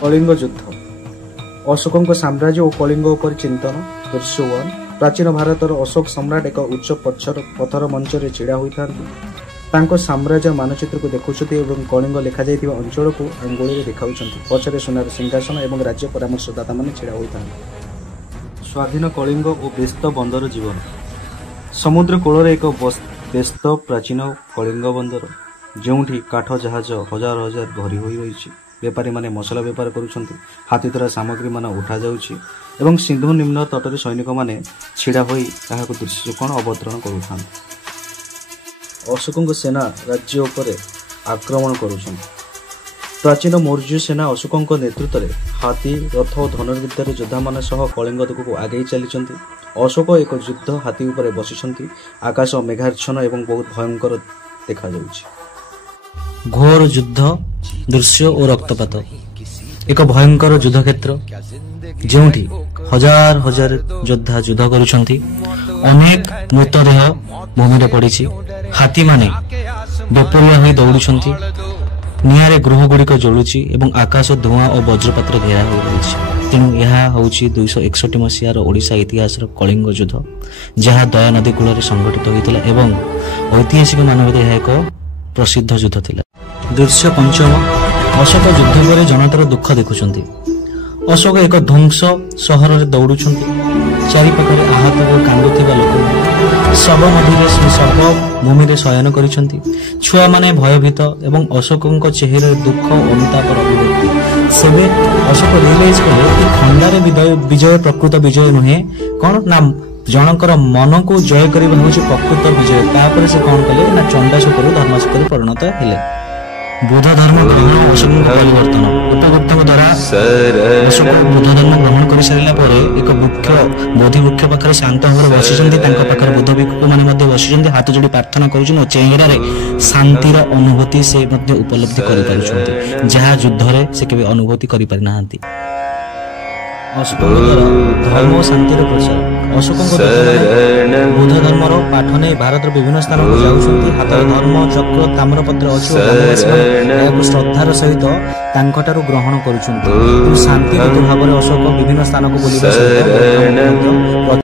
कलिंग युद्ध अशोक साम्राज्य और कलिंग उपर चिंतन दृश्य 1 प्राचीन भारतर अशोक सम्राट एक उच्च पथर मंच में छिड़ा होता साम्राज्य मानचित्र को देखुंट और कलिंग लिखा जा अंचल को अंगुली देखा पचरे सुनार सिंहासन और राज्य परामर्शदाता मान छिड़ा होता स्वाधीन कलिंग और व्यस्त बंदर जीवन समुद्र कूल एक व्यस्त प्राचीन कलिंग बंदर जोठी काठ जहाज हजार हजार भरी हो रही बेपारी माने मसला बेपार करुछंती हाथी द्वारा सामग्री मान उठा जाउछि एवं सिंधु निम्न तटरे सैनिक माने छिड़ा होई ताहाको दृश्यकोण अवतरण करुछन। अशोकଙ୍କ सेना राज्य उपरे आक्रमण करुछंती प्राचीन मौर्य सेना अशोकଙ୍କ नेतृत्व में हाथी रथ और धनुर्विद्यार योद्धा मान सह कलिंग दिगक आगे चली अशोक एक युद्ध हाथी उपरे बसिछंती आकाश मेघाच्छन्न एवं बहुत भयंकर देखा जाउछि। घोर युद्ध दृश्य और रक्तपात एक भयंकर युद्ध क्षेत्र जोठी हजार हजार योद्धा युद्ध करुछंती अनेक मृतदेह भूमि रे पड़ी हाथी माने बेपरिया होई दौड़ुछंती निआरे गृह गुड़िक जलुची एवं आकाश धुआं और वज्रपात घेरा हो रही तेणु यह हूँ 261 मसीहार ओडिशा इतिहास कलिंग युद्ध जहाँ दया नदी कूल संगठित होता एवं ऐतिहासिक मानव यह एक प्रसिद्ध युद्ध थिला। दृश्य 5 अशोक युद्ध पर जनतार दुख देखुंट अशोक एक ध्वंस सहर में दौड़ुंट चारिपाखे आहत और कांदुवा लोक शव मध्य शव भूमि शयन करुआ माने भयभीत एवं अशोक चेहरे दुख अनुतापर अभिव्यक्ति सेबे अशोक रियलाइज कले खंडारे विजय प्रकृत विजय नुहे कौन ना जनकर मन को जय करने हूँ प्रकृत विजय तापर से कौन कले ना चंडाशोक धर्माशोक परिणत हेले बुद्ध धर्म ग्रहण अशोक परिवर्तन उपगुप्त द्वारा अशोक बुद्ध धर्म ग्रहण कर सारा एक वृक्ष बोधि वृक्ष पाखे शांत भाव बसी बुद्ध भिक्षु मैंने बसी हाथ जोड़ी प्रार्थना कर चेहरा शांतिर अनुभूति से उपलब्धि कर जहाँ युद्ध से केवल अनुभूति कर अशोक धर्म और शांतिर प्रचार अशोक बुद्ध धर्मर पाठ नहीं भारत विभिन्न स्थान को जाऊँगी हाथ धर्म चक्र ताम्रपत्र अच्छी श्रद्धार सहित ग्रहण कर शांति भाव अशोक विभिन्न स्थान को बुलवा